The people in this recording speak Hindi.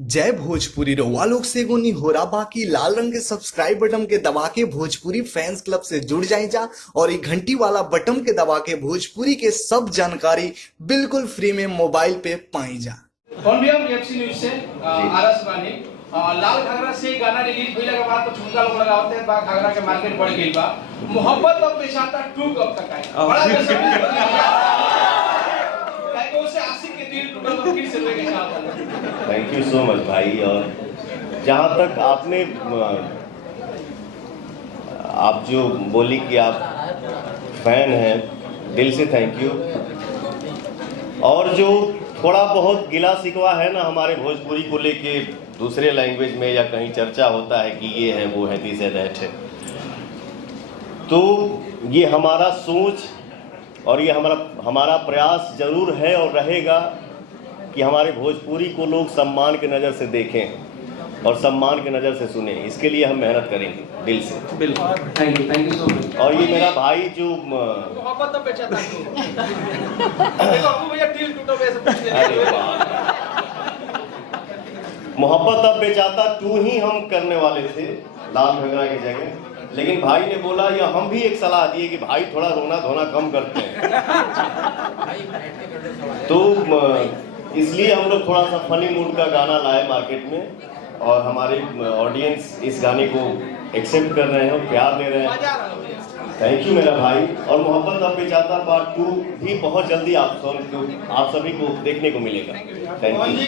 जय भोजपुरी रउआ लोग से एगो निहोरा बाकी लाल रंग के सब्सक्राइब बटन के दबा के भोजपुरी फैंस क्लब से जुड़ जाए जा और ये घंटी वाला बटन के दबा के भोजपुरी के सब जानकारी बिल्कुल फ्री में मोबाइल पे पाई जा। कौन भी हम एफसी न्यूज से आरस बानी लाल घाघरा से गाना रिलीज भइला के बाद तो झुमका लोग लगावते हैं बा घाघरा के मार्केट बढ़ गई बा। मोहब्बत अब बेचाता 2 कब तक आए बड़ा उसे आशिक के दिल टूटा तो फिर से लेके चाहता। थैंक यू सो मच भाई। और जहाँ तक आपने आप जो बोली कि आप फैन हैं, दिल से थैंक यू। और जो थोड़ा बहुत गिला शिकवा है ना हमारे भोजपुरी को लेके दूसरे लैंग्वेज में या कहीं चर्चा होता है कि ये है वो है दिस है दैट है, तो ये हमारा सोच और ये हमारा प्रयास जरूर है और रहेगा कि हमारे भोजपुरी को लोग सम्मान के नज़र से देखें और सम्मान के नज़र से सुने। इसके लिए हम मेहनत करेंगे दिल से। बिल्कुल थैंक यू सो मच। और ये मेरा भाई जो मोहब्बत अब बेचाता देखो अबू भैया दिल टूटा वैसे पूछ ले। मोहब्बत अब बेचाता 2 ही हम करने वाले थे लाल घाघरा की जगह, लेकिन भाई ने बोला या हम भी एक सलाह दिए कि भाई थोड़ा रोना धोना कम करते हैं तो इसलिए हम लोग थोड़ा सा फनी मूड का गाना लाए मार्केट में और हमारे ऑडियंस इस गाने को एक्सेप्ट कर रहे हैं और प्यार दे रहे हैं। थैंक यू मेरा भाई। और मोहब्बत अब बेचाता पार्ट 2 भी बहुत जल्दी आप सभी को देखने को मिलेगा। Thank you.